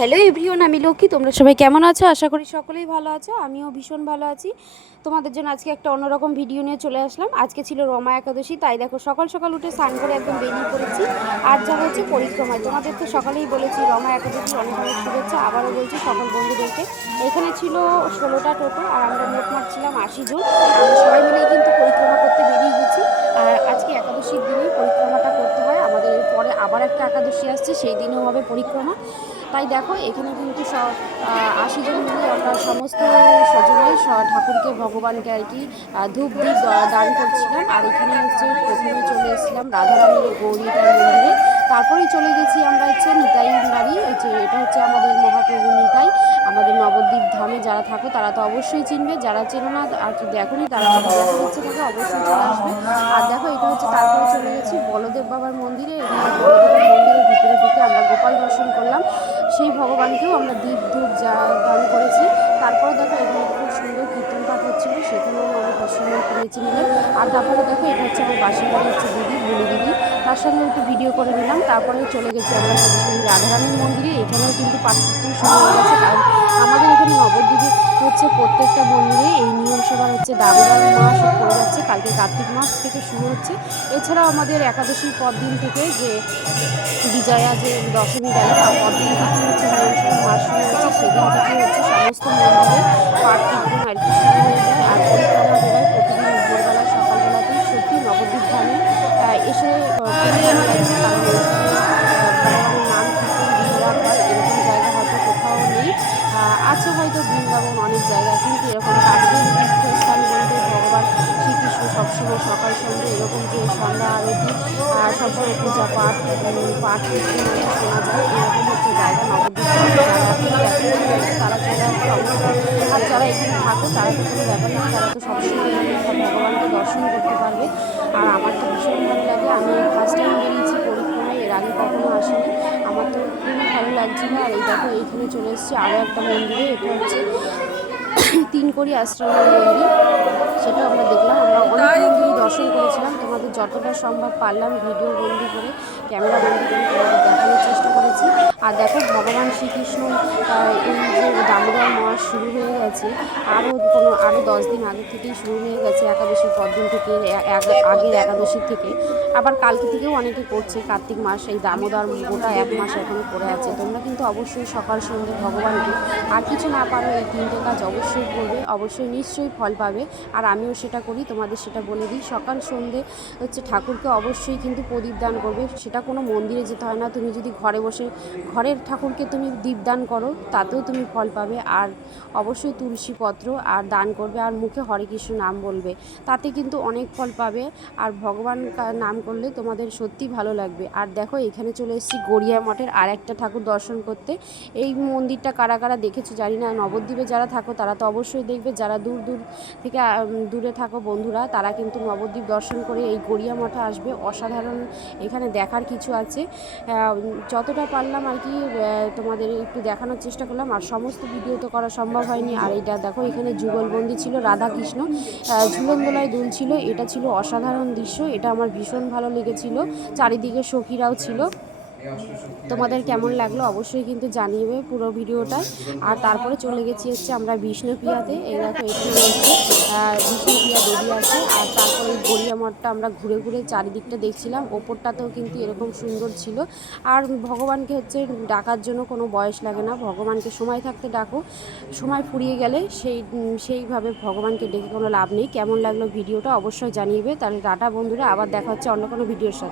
Hello everyone, আমি লক্ষ্মী। তোমরা সবাই কেমন আছো? আশা করি সকলেই ভালো আছো। আমিও ভীষণ ভালো আছি। তোমাদের জন্য আজকে একটা অন্যরকম ভিডিও নিয়ে চলে আসলাম। আজকে ছিল রমা একাদশী, তাই দেখো সকাল সকাল উঠে স্নান করে একদম বেরিয়ে পড়েছি। আর যাবো হচ্ছে পরিক্রমায়। তোমাদের তো সকালেই বলেছি রমা একাদশীর অনেক অনেক শুভেচ্ছা। আবারও বলছি সকল বন্ধুদেরকে। এখানে ছিল 16টা টোটো আর আমরা মোটমাট ছিলাম 80 জন। আমরা সবাই মিলেই কিন্তু পরিক্রমা করতে বেরিয়ে গেছি। আর আজকে একাদশীর দিনেই পরিক্রমাটা করতে হয়। আমাদের এরপরে আবার একটা একাদশী আসছে, সেই দিনেও হবে পরিক্রমা। তাই দেখো এখানে কিন্তু 80 জন মিলে আমরা সমস্ত সজনাই ঠাকুরকে ভগবানকে আর কি ধূপ দ্বীপ দান করছিলাম। আর এখানে হচ্ছে প্রথমে চলে এসেছিলাম রাধারানীর গৌরীটার মন্দিরে, তারপরেই চলে গেছি আমরা হচ্ছে নিতাই বাড়ি। হচ্ছে এটা হচ্ছে আমাদের মহাপ্রভু নিতাই, আমাদের নবদ্বীপ ধামে যারা থাকো তারা তো অবশ্যই চিনবে, যারা চেনো না আর দেখোনি তারা যদি দেখার ইচ্ছে থাকে অবশ্যই চলে আসবে। আর দেখো এটা হচ্ছে তারপরে চলে গেছি বলদেব বাবার মন্দিরে। এখানে বলদেবের মন্দিরের ভিতরে ঢুকে আমরা গোপাল দর্শন করলাম, সেই ভগবানকেও আমরা দীপ ধূপ দান করেছি। তারপরে দেখো এখানে খুব সুন্দর কীর্তন পাঠ হচ্ছিল, সেখানেও অনেক দর্শনীয় করেছি নিলাম। আর তারপরে দেখো এটা হচ্ছে আমার বাসির বাড়ি হচ্ছে দিদি বুনি দিদি, তার সঙ্গে একটু ভিডিও করে নিলাম। তারপরে চলে গেছি আমরা সরাসরি রাধারানীর মন্দিরে। এখানেও কিন্তু পাঠ কীর্তন শুরু হয়ে গেছে, কারণ আমাদের এখানে নবদ্বীপে হচ্ছে প্রত্যেকটা মন্দিরে এই নিয়ম সভার হচ্ছে দামোদর মাস পড়ে যাচ্ছে, কালকে কার্তিক মাস থেকে শুরু হচ্ছে। এছাড়াও আমাদের একাদশীর পর দিন থেকে যে বিজয়া যে দশমী গেল তার পরদিন থেকে হচ্ছে নিয়মসভা মাস শুরু হচ্ছে, সেদিন থেকে হচ্ছে সমস্ত মন্দিরে পাঠ কীর্তন আর কি শুরু হয়ে যায়। আর পরিক্রমা বেরোয় প্রতিদিন ভোরবেলা সকালবেলাতেই। সত্যি নবদ্বীপ ধামে এসে খুবই ভালো লাগছে, কারণ এখানে ভগবানের নাম কীর্তন দিনরাত হয়, এরকম জায়গা হয়তো কোথাও নেই। আছে হয়তো বৃন্দাবন অনেক জায়গা, কিন্তু এরকম কাছের তীর্থস্থান বলতে ভগবান শ্রীকৃষ্ণ সবসময় সকাল সন্ধ্যে এরকম যে সন্ধ্যা আরতি সবসময় পূজা পাঠ কীর্তন আর কি শোনা যায়, এরকম হচ্ছে জায়গা নবদ্বীপ। যারা এখন দেখো তারা চলে আসবে অবশ্যই। আর যারা এখানে থাকো তারা তো কোনো ব্যাপার নেই, তারা তো সবসময় ভগবানকে দর্শন করতে পারবে। আর আমার তো ভীষণ ভালো লাগে, আমি ফার্স্ট টাইম বেরিয়েছি পরিক্রমায়, এর আগে কখনো আসিনি। আমার তো খুবই ভালো লাগছিল। আর এই দেখো এইখানে চলে এসেছি আরও একটা মন্দিরে, এটা হচ্ছে তিনকড়ি আশ্রমের মন্দির, সেটাও আমরা দেখলাম। আমরা অনেক মন্দিরই দর্শন করেছিলাম, তোমাদের যতটা সম্ভব পারলাম ভিডিও বন্দি করে ক্যামেরা বন্দি করে তোমাদের দেখানোর চেষ্টা করেছি। আর দেখো ভগবান শ্রীকৃষ্ণ এই যে দামোদর মাস শুরু হয়ে গেছে, আরও 10 দিন আগে থেকেই শুরু হয়ে গেছে, একাদশীর পর দিন থেকে আগের একাদশীর থেকে। আবার কালকে থেকেও অনেকে করছে কার্তিক মাস, এই দামোদর গোটা 1 মাস এখনও করে আছে। তোমরা কিন্তু অবশ্যই সকাল সন্ধ্যে ভগবানকে আর কিছু না পারো এই 3টে কাজ অবশ্যই করবে, অবশ্যই নিশ্চয়ই ফল পাবে। আর আমিও সেটা করি, তোমাদের সেটা বলে দিই। সকাল সন্ধ্যে হচ্ছে ঠাকুরকে অবশ্যই কিন্তু প্রদীপ দান করবে, সেটা কোনো মন্দিরে যেতে হয় না। তুমি যদি ঘরে বসে ঘরের ঠাকুরকে তুমি দীপদান করো তাতেও তুমি ফল পাবে। আর অবশ্যই তুলসী পত্র আর দান করবে, আর মুখে হরে কৃষ্ণ নাম বলবে, তাতে কিন্তু অনেক ফল পাবে। আর ভগবান নাম করলে তোমাদের সত্যি ভালো লাগবে। আর দেখো এখানে চলে এসেছি গড়িয়া মঠের আর একটা ঠাকুর দর্শন করতে। এই মন্দিরটা কারা কারা দেখেছো জানি না, নবদ্বীপে যারা থাকো তারা তো অবশ্যই দেখবে, যারা দূর দূর থেকে দূরে থাকো বন্ধুরা তারা কিন্তু নবদ্বীপ দর্শন করে এই গড়িয়া মঠে আসবে। অসাধারণ এখানে দেখার কিছু আছে, যতটা পারলাম আর কি তোমাদের একটু দেখানোর চেষ্টা করলাম। আর সমস্ত ভিডিও তো করা সম্ভব হয়নি। আর এইটা দেখো এখানে যুগলবন্দি ছিল, রাধা কৃষ্ণ ঝুলন দোলায় দুলছিল, এটা ছিল অসাধারণ দৃশ্য, এটা আমার ভীষণ ভালো লেগেছিল। চারিদিকে সখীরাও ছিল। তোমাদের কেমন লাগলো অবশ্যই কিন্তু জানিয়ে পুরো ভিডিওটা। আর তারপরে চলে গেছি হচ্ছে আমরা বিষ্ণুপ্রিয়াতে। এই দেখো এখানে হচ্ছে বিষ্ণুপ্রিয়া দেবী আছে। আর তারপরে গড়িয়া মঠটা আমরা ঘুরে ঘুরে চারিদিকটা দেখছিলাম, ওপরটাতেও কিন্তু এরকম সুন্দর ছিল। আর ভগবানকে হচ্ছে ডাকার জন্য কোনো বয়স লাগে না, ভগবানকে সময় থাকতে ডাকো, সময় ফুরিয়ে গেলে সেইভাবে ভগবানকে ডেকে কোনো লাভ নেই। কেমন লাগলো ভিডিওটা অবশ্যই জানিয়ে। তাহলে টাটা বন্ধুরা, আবার দেখা হচ্ছে অন্য কোনো ভিডিওর সাথে।